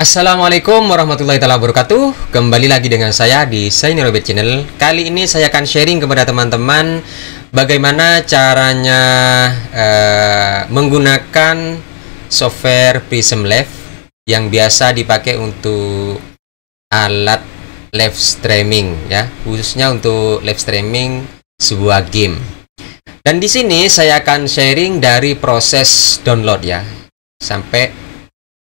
Assalamualaikum warahmatullahi wabarakatuh. Kembali lagi dengan saya di Shiny Robert Channel. Kali ini saya akan sharing kepada teman-teman bagaimana caranya menggunakan software Prism Live yang biasa dipakai untuk alat live streaming ya, khususnya untuk live streaming sebuah game. Dan di sini saya akan sharing dari proses download ya, sampai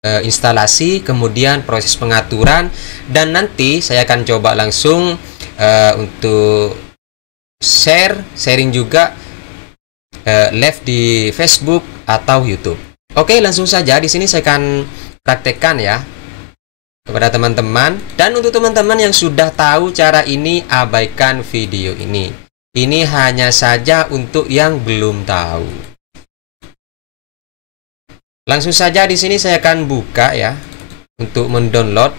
instalasi, kemudian proses pengaturan, dan nanti saya akan coba langsung untuk sharing juga live di Facebook atau YouTube. Oke, langsung saja di sini saya akan praktekkan ya kepada teman-teman. Dan untuk teman-teman yang sudah tahu cara ini, abaikan video ini. Ini hanya saja untuk yang belum tahu. Langsung saja di sini saya akan buka ya untuk mendownload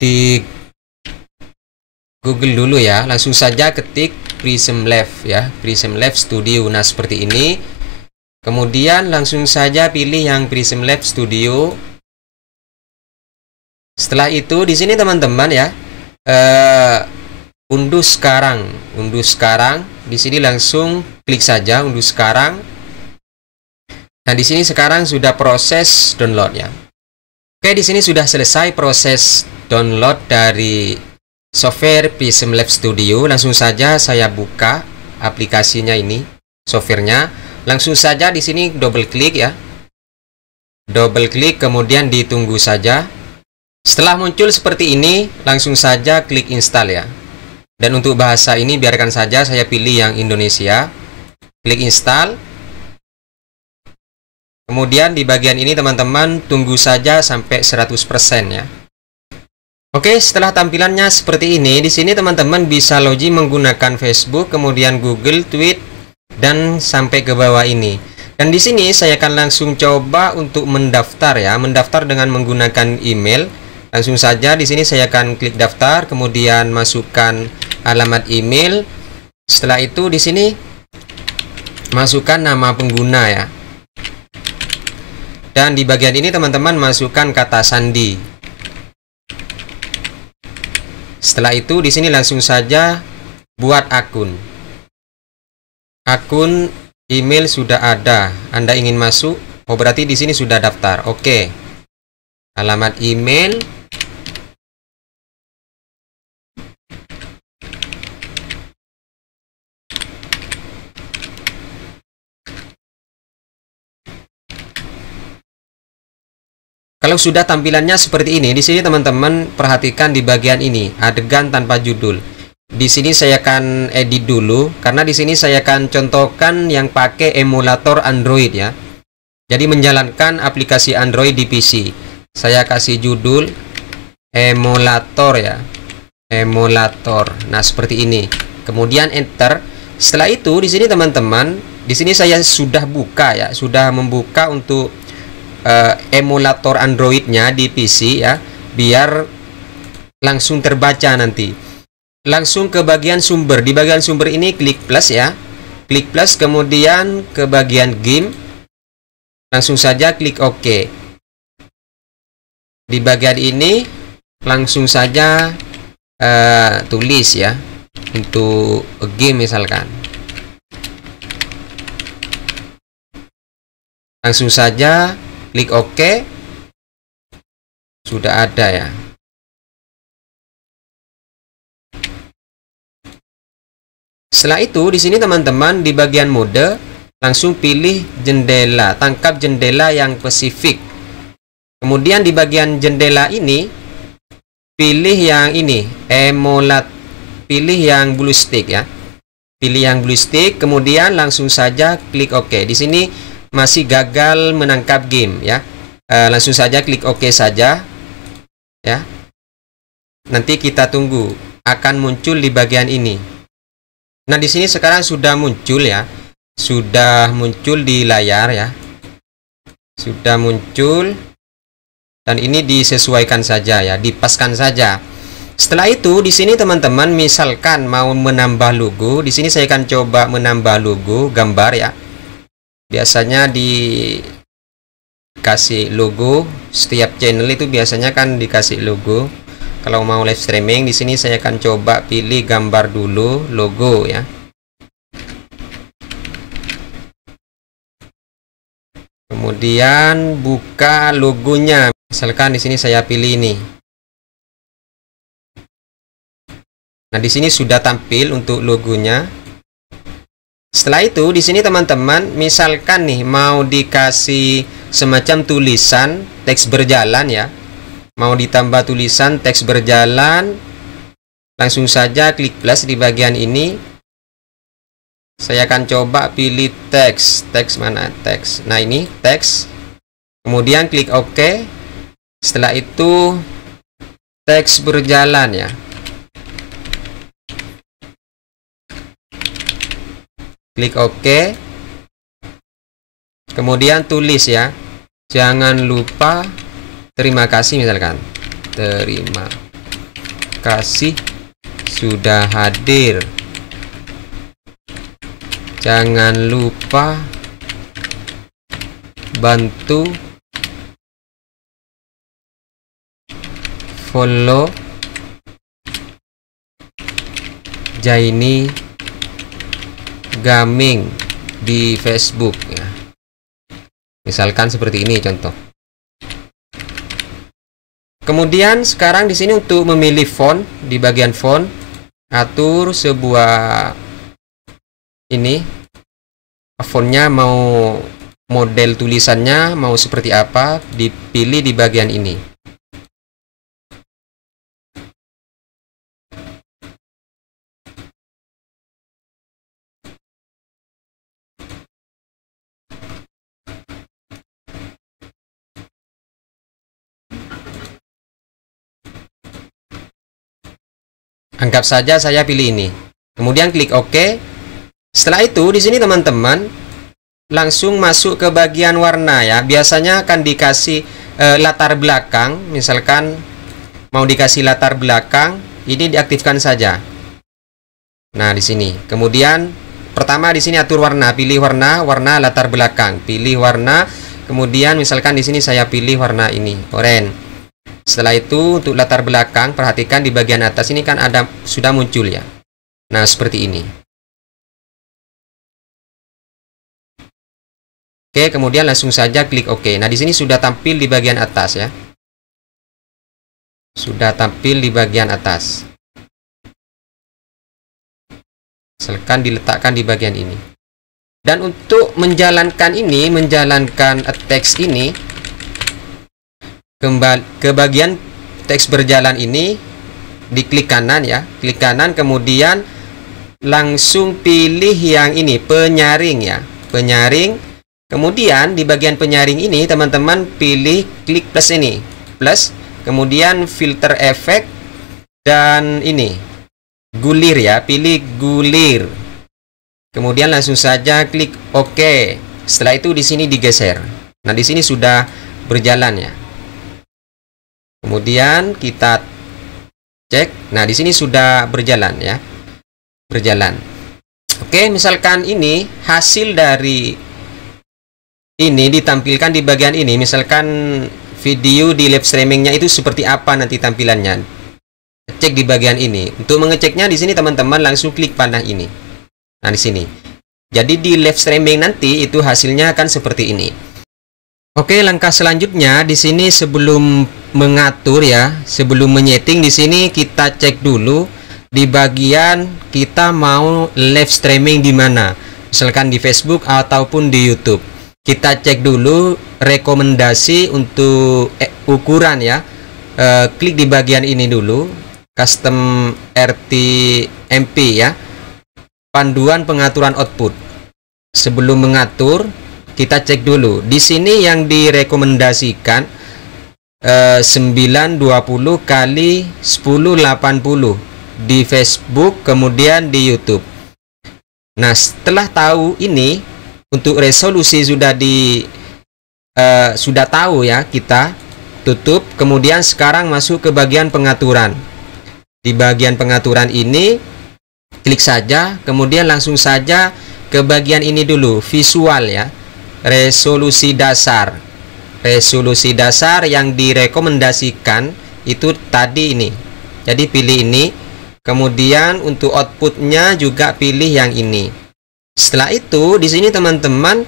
di Google dulu ya. Langsung saja ketik Prism Live ya, Prism Live Studio. Nah, seperti ini. Kemudian langsung saja pilih yang Prism Live Studio. Setelah itu di sini teman-teman ya, unduh sekarang. Di sini langsung klik saja unduh sekarang. Nah, di sini sekarang sudah proses downloadnya. Oke, di sini sudah selesai proses download dari software Prism Live Studio. Langsung saja saya buka aplikasinya ini, softwarenya. Langsung saja di sini double klik ya. Double klik kemudian ditunggu saja. Setelah muncul seperti ini, langsung saja klik install ya. Dan untuk bahasa ini biarkan saja saya pilih yang Indonesia. Klik install. Kemudian di bagian ini teman-teman tunggu saja sampai 100% ya. Oke, setelah tampilannya seperti ini, di sini teman-teman bisa login menggunakan Facebook, kemudian Google, Tweet, dan sampai ke bawah ini. Dan di sini saya akan langsung coba untuk mendaftar ya, mendaftar dengan menggunakan email. Langsung saja di sini saya akan klik daftar, kemudian masukkan alamat email. Setelah itu di sini masukkan nama pengguna ya. Dan di bagian ini teman-teman masukkan kata sandi. Setelah itu di sini langsung saja buat akun. Akun email sudah ada. Anda ingin masuk? Oh, berarti di sini sudah daftar. Oke. Alamat email. Kalau sudah tampilannya seperti ini, di sini teman-teman perhatikan di bagian ini, adegan tanpa judul. Di sini saya akan edit dulu, karena di sini saya akan contohkan yang pakai emulator Android ya. Jadi menjalankan aplikasi Android di PC. Saya kasih judul emulator ya, emulator. Nah, seperti ini. Kemudian enter. Setelah itu di sini teman-teman, di sini saya sudah buka ya, sudah membuka untuk emulator Androidnya di PC ya, biar langsung terbaca nanti. Langsung ke bagian sumber. Di bagian sumber ini klik plus ya, klik plus, kemudian ke bagian game. Langsung saja klik OK. Di bagian ini langsung saja tulis ya, untuk game misalkan. Langsung saja klik OK. Sudah ada ya. Setelah itu di sini teman-teman di bagian mode langsung pilih jendela, tangkap jendela yang spesifik. Kemudian di bagian jendela ini pilih yang ini, pilih yang blue stick ya. Pilih yang blue stick, kemudian langsung saja klik OK. Di sini masih gagal menangkap game ya. Langsung saja klik OK saja ya. Nanti kita tunggu, akan muncul di bagian ini. Nah, di sini sekarang sudah muncul ya. Sudah muncul di layar ya. Sudah muncul. Dan ini disesuaikan saja ya, dipaskan saja. Setelah itu di sini teman-teman misalkan mau menambah logo, di sini saya akan coba menambah logo gambar ya. biasanya dikasih logo. Setiap channel itu biasanya kan dikasih logo. Kalau mau live streaming di sini saya akan coba pilih gambar dulu logo ya. Kemudian buka logonya. Misalkan di sini saya pilih ini. Nah, di sini sudah tampil untuk logonya. Setelah itu di sini teman-teman, misalkan nih mau dikasih semacam tulisan teks berjalan ya. Mau ditambah tulisan teks berjalan, langsung saja klik plus di bagian ini. Saya akan coba pilih teks. Teks mana? Teks. Nah, ini teks. Kemudian klik OK. Setelah itu teks berjalan ya. Klik OK. Kemudian tulis ya. Jangan lupa terima kasih misalkan. Terima kasih sudah hadir. Jangan lupa bantu follow Jaini Gaming di Facebook ya. Misalkan seperti ini contoh. Kemudian sekarang di sini untuk memilih font, di bagian font atur sebuah ini fontnya, mau model tulisannya mau seperti apa, dipilih di bagian ini. Anggap saja saya pilih ini. Kemudian klik OK. Setelah itu di sini teman-teman langsung masuk ke bagian warna ya. Biasanya akan dikasih latar belakang. Misalkan mau dikasih latar belakang, ini diaktifkan saja. Nah, di sini. Kemudian pertama di sini atur warna, pilih warna latar belakang, pilih warna. Kemudian misalkan di sini saya pilih warna ini, oranye. Setelah itu untuk latar belakang, perhatikan di bagian atas ini kan ada sudah muncul ya. Nah, seperti ini. Oke, kemudian langsung saja klik OK. Nah, di sini sudah tampil di bagian atas ya. Sudah tampil di bagian atas. Silakan diletakkan di bagian ini. Dan untuk menjalankan ini, menjalankan teks ini, kembali ke bagian teks berjalan ini, diklik kanan ya, klik kanan, kemudian langsung pilih yang ini, penyaring ya, penyaring. Kemudian di bagian penyaring ini teman-teman pilih klik plus ini, plus, kemudian filter efek dan ini gulir ya, pilih gulir. Kemudian langsung saja klik OK. Setelah itu di sini digeser. Nah, di sini sudah berjalan ya. Kemudian kita cek. Nah, di sini sudah berjalan ya. Berjalan. Oke, misalkan ini hasil dari ini ditampilkan di bagian ini. Misalkan video di live streamingnya itu seperti apa nanti tampilannya. Cek di bagian ini. Untuk mengeceknya di sini teman-teman langsung klik panah ini. Nah, di sini. Jadi di live streaming nanti itu hasilnya akan seperti ini. Oke, langkah selanjutnya di sini sebelum mengatur ya, sebelum menyeting di sini kita cek dulu di bagian kita mau live streaming di mana. Misalkan di Facebook ataupun di YouTube. Kita cek dulu rekomendasi untuk ukuran ya. Klik di bagian ini dulu, custom RTMP ya. Panduan pengaturan output. Sebelum mengatur, kita cek dulu. Di sini yang direkomendasikan 920 kali 1080 di Facebook, kemudian di YouTube. Nah, setelah tahu ini, untuk resolusi sudah sudah tahu ya, kita tutup. Kemudian sekarang masuk ke bagian pengaturan. Di bagian pengaturan ini klik saja, kemudian langsung saja ke bagian ini dulu, visual ya. resolusi dasar. Resolusi dasar yang direkomendasikan itu tadi ini. Jadi pilih ini. Kemudian untuk outputnya juga pilih yang ini. Setelah itu di sini teman-teman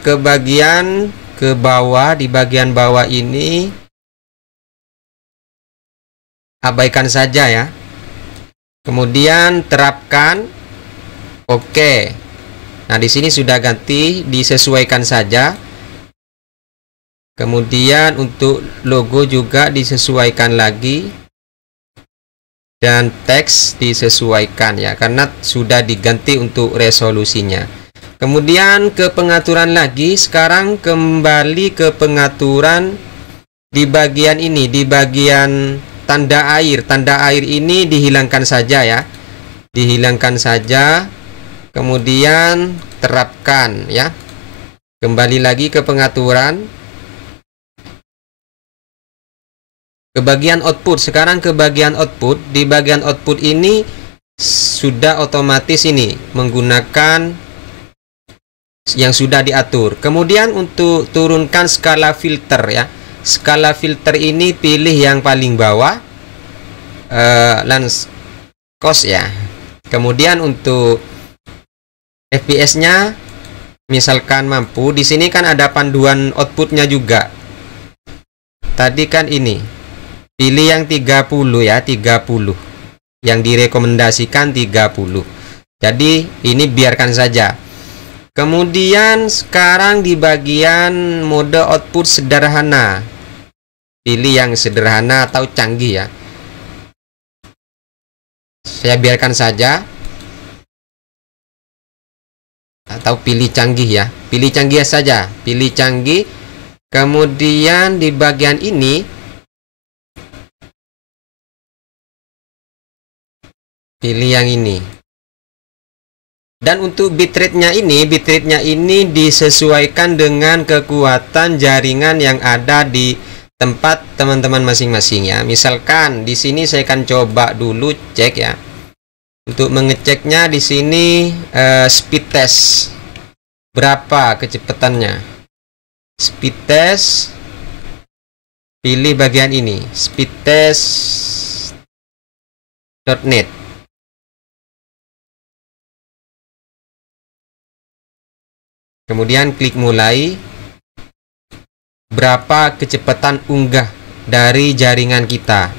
ke bagian ke bawah, di bagian bawah ini abaikan saja ya. Kemudian terapkan. Oke. Nah, di sini sudah ganti, disesuaikan saja. Kemudian untuk logo juga disesuaikan lagi. Dan teks disesuaikan ya, karena sudah diganti untuk resolusinya. Kemudian ke pengaturan lagi. Sekarang kembali ke pengaturan di bagian ini, di bagian tanda air. Tanda air ini dihilangkan saja ya. Dihilangkan saja. Kemudian terapkan ya. Kembali lagi ke pengaturan. Ke bagian output. Sekarang ke bagian output. Di bagian output ini sudah otomatis ini menggunakan yang sudah diatur. Kemudian untuk turunkan skala filter ya. Skala filter ini pilih yang paling bawah, lens cost ya. Kemudian untuk FPS-nya misalkan mampu. Di sini kan ada panduan outputnya juga. Tadi kan ini. Pilih yang 30 ya, 30. Yang direkomendasikan 30. Jadi ini biarkan saja. Kemudian sekarang di bagian mode output sederhana. Pilih yang sederhana atau canggih ya. Saya biarkan saja. Atau pilih canggih ya. Pilih canggih saja. Pilih canggih. Kemudian di bagian ini pilih yang ini. Dan untuk bitrate-nya ini disesuaikan dengan kekuatan jaringan yang ada di tempat teman-teman masing-masing ya. Misalkan di sini saya akan coba dulu cek ya. Untuk mengeceknya di sini speed test. Berapa kecepatannya? Speed test. Pilih bagian ini, speedtest.net. Kemudian klik mulai. Berapa kecepatan unggah dari jaringan kita.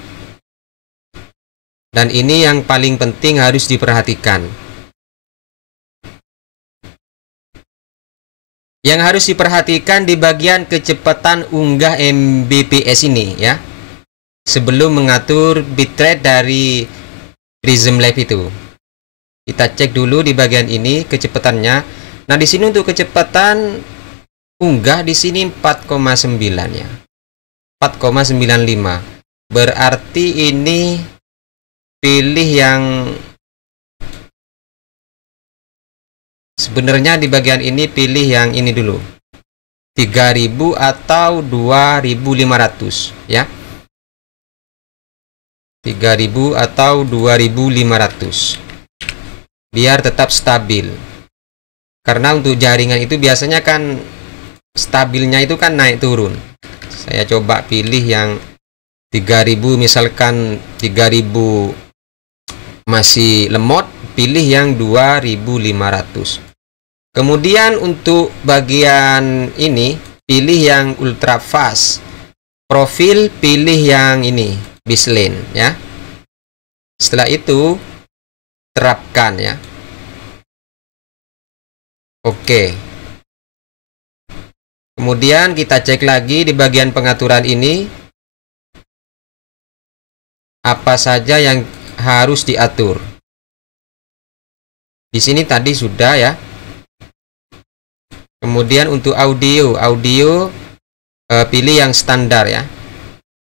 Dan ini yang paling penting harus diperhatikan. Yang harus diperhatikan di bagian kecepatan unggah Mbps ini ya. Sebelum mengatur bitrate dari Prism Live itu. Kita cek dulu di bagian ini kecepatannya. Nah, di sini untuk kecepatan unggah di sini 4,9 ya. 4,95. Berarti ini pilih yang sebenarnya di bagian ini pilih yang ini dulu. 3000 atau 2500 ya. 3000 atau 2500. Biar tetap stabil. Karena untuk jaringan itu biasanya kan stabilnya itu kan naik turun. Saya coba pilih yang 3000, misalkan 3000 masih lemot, pilih yang 2500. Kemudian untuk bagian ini pilih yang ultra fast. Profil pilih yang ini, baseline ya. Setelah itu terapkan ya. Oke. Kemudian kita cek lagi di bagian pengaturan ini. Apa saja yang harus diatur. Di sini tadi sudah ya. Kemudian untuk audio pilih yang standar ya.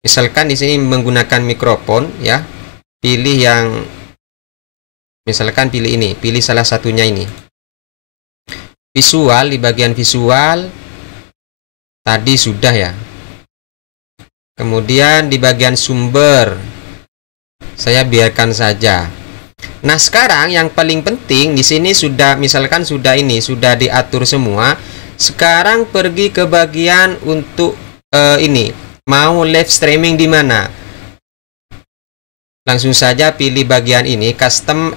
Misalkan di sini menggunakan mikrofon ya. Pilih yang misalkan pilih ini, pilih salah satunya ini. Visual, di bagian visual tadi sudah ya. Kemudian di bagian sumber saya biarkan saja. Nah, sekarang yang paling penting di sini sudah misalkan sudah ini sudah diatur semua. Sekarang pergi ke bagian untuk ini, mau live streaming di mana? Langsung saja pilih bagian ini, custom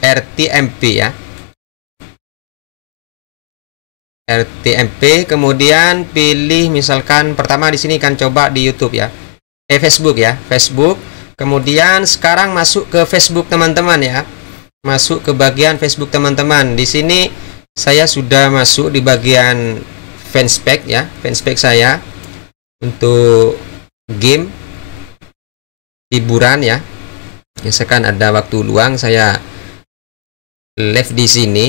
RTMP ya. RTMP, kemudian pilih misalkan pertama di sini kan coba di YouTube ya. Facebook ya, Facebook. Kemudian sekarang masuk ke Facebook teman-teman ya. Masuk ke bagian Facebook teman-teman. Di sini saya sudah masuk di bagian fanspage ya, fanspage saya untuk game hiburan ya. Misalkan ada waktu luang saya live di sini.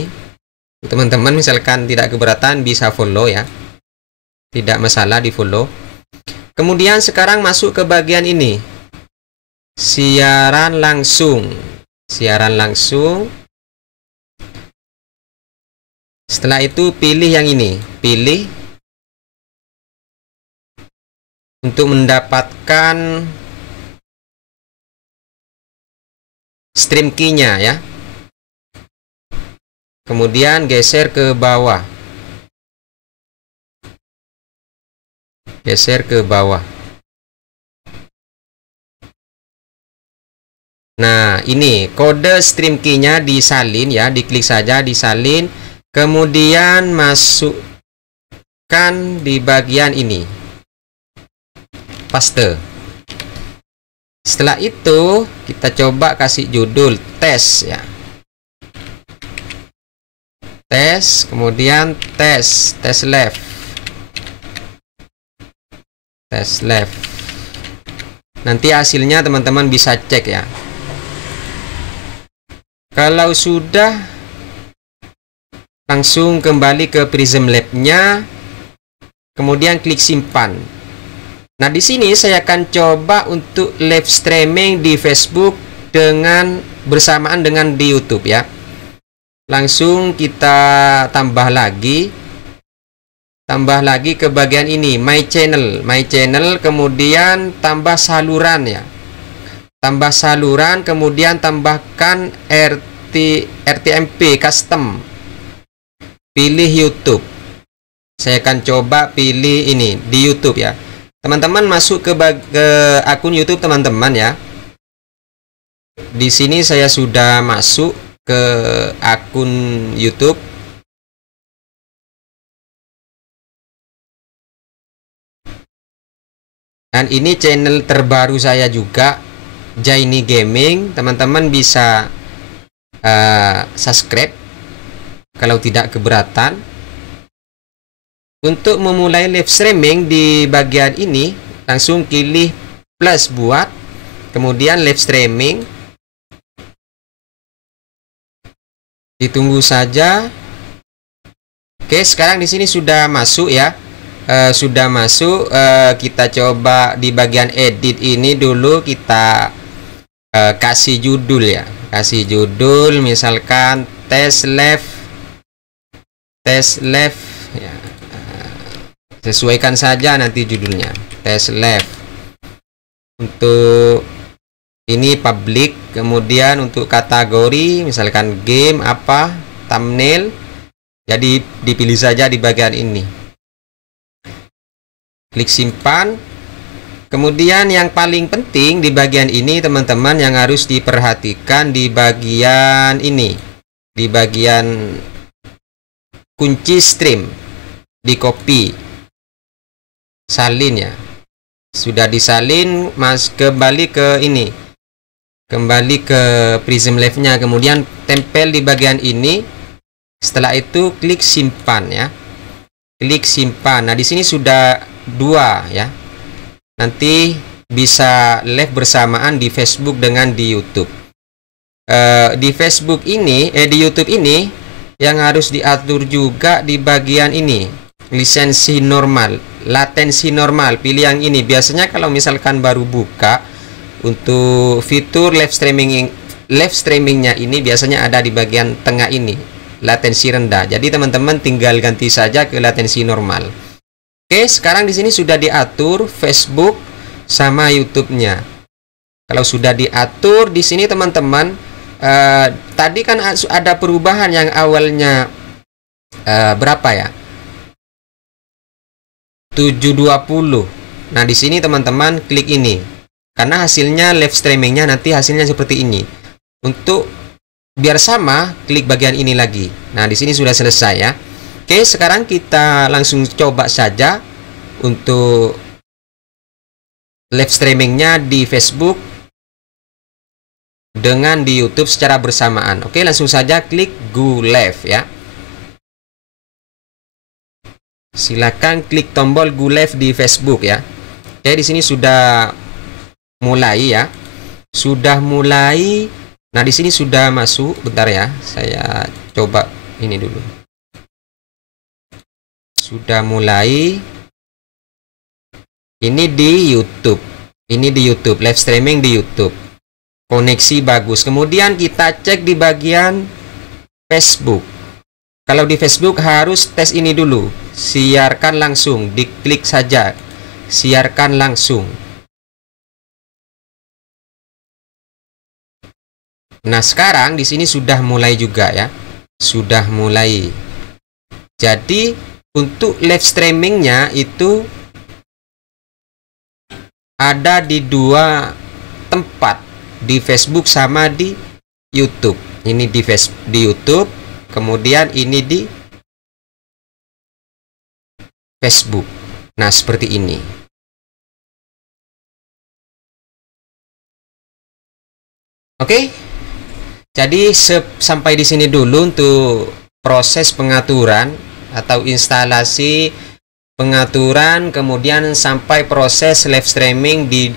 Teman-teman misalkan tidak keberatan bisa follow ya. Tidak masalah di follow. Kemudian sekarang masuk ke bagian ini. Siaran langsung. Siaran langsung. Setelah itu pilih yang ini. Pilih untuk mendapatkan stream key-nya ya. Kemudian geser ke bawah. Geser ke bawah. Nah, ini kode stream key-nya disalin ya, diklik saja disalin. Kemudian masukkan di bagian ini. Paste. Setelah itu kita coba kasih judul tes ya. Tes, kemudian tes live. Tes live. Nanti hasilnya teman-teman bisa cek ya. Kalau sudah, langsung kembali ke Prism Lab-nya, kemudian klik simpan. Nah, di sini saya akan coba untuk live streaming di Facebook dengan bersamaan dengan di YouTube ya. Langsung kita tambah lagi ke bagian ini, my channel, kemudian tambah saluran ya. Tambah saluran, kemudian tambahkan RTMP custom. Pilih YouTube. Saya akan coba pilih ini di YouTube ya. Teman-teman masuk ke akun YouTube teman-teman ya. Di sini saya sudah masuk ke akun YouTube. Dan ini channel terbaru saya juga, Jaini Gaming. Teman-teman bisa subscribe kalau tidak keberatan. Untuk memulai live streaming di bagian ini, langsung pilih plus buat, kemudian live streaming. Ditunggu saja. Oke, sekarang di sini sudah masuk ya. Sudah masuk. Kita coba di bagian edit ini dulu, kita kasih judul ya. Kasih judul misalkan tes live ya. Sesuaikan saja nanti judulnya, tes live. Untuk ini public, kemudian untuk kategori misalkan game apa, thumbnail, jadi dipilih saja di bagian ini. Klik simpan. Kemudian yang paling penting di bagian ini teman-teman yang harus diperhatikan di bagian ini, di bagian kunci stream, di copy, salin ya. Sudah disalin, kembali ke ini, kembali ke Prism Live-nya, kemudian tempel di bagian ini. Setelah itu klik simpan ya, klik simpan. Nah, di sini sudah 2 ya. Nanti bisa live bersamaan di Facebook dengan di YouTube. Di Facebook ini, di YouTube ini yang harus diatur juga di bagian ini, lisensi normal, latensi normal. Pilih yang ini. Biasanya kalau misalkan baru buka, untuk fitur live streamingnya ini biasanya ada di bagian tengah ini, latensi rendah. Jadi teman-teman tinggal ganti saja ke latensi normal. Oke, sekarang di sini sudah diatur Facebook sama YouTube-nya. Kalau sudah diatur di sini teman-teman, tadi kan ada perubahan yang awalnya berapa ya? 720. Nah, di sini teman-teman klik ini. Karena hasilnya live streamingnya nanti hasilnya seperti ini. Untuk biar sama, klik bagian ini lagi. Nah, di sini sudah selesai ya. Oke, sekarang kita langsung coba saja untuk live streamingnya di Facebook dengan di YouTube secara bersamaan. Oke, langsung saja klik Go Live ya. Silakan klik tombol Go Live di Facebook ya. Oke, di sini sudah mulai ya. Sudah mulai. Nah, di sini sudah masuk. Bentar ya. Saya coba ini dulu. Sudah mulai. Ini di YouTube. Ini di YouTube, live streaming di YouTube. Koneksi bagus. Kemudian kita cek di bagian Facebook. Kalau di Facebook harus tes ini dulu. Siarkan langsung, diklik saja. Siarkan langsung. Nah, sekarang di sini sudah mulai juga ya. Sudah mulai. Jadi, untuk live streamingnya itu ada di dua tempat, di Facebook sama di YouTube. Ini di YouTube, kemudian ini di Facebook. Nah, seperti ini. Oke. Jadi sampai di sini dulu untuk proses pengaturan atau instalasi pengaturan, kemudian sampai proses live streaming di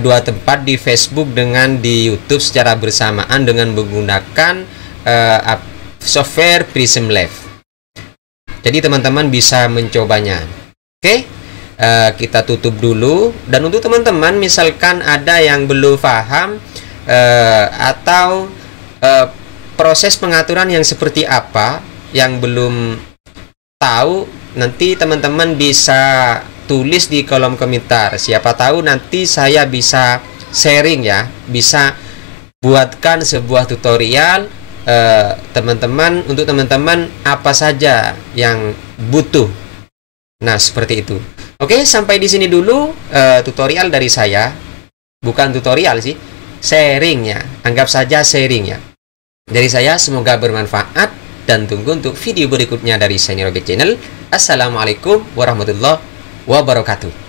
dua tempat, di Facebook dengan di YouTube secara bersamaan dengan menggunakan software Prism Live. Jadi teman-teman bisa mencobanya. Oke, kita tutup dulu. Dan untuk teman-teman misalkan ada yang belum paham atau proses pengaturan yang seperti apa yang belum tahu, nanti teman-teman bisa tulis di kolom komentar. Siapa tahu nanti saya bisa sharing ya, bisa buatkan sebuah tutorial teman-teman, untuk teman-teman apa saja yang butuh. Nah, seperti itu. Oke, sampai di sini dulu tutorial dari saya. Bukan tutorial sih, sharing ya. Anggap saja sharing ya. Dari saya, semoga bermanfaat dan tunggu untuk video berikutnya dari Senior Robert Channel. Assalamualaikum warahmatullahi wabarakatuh.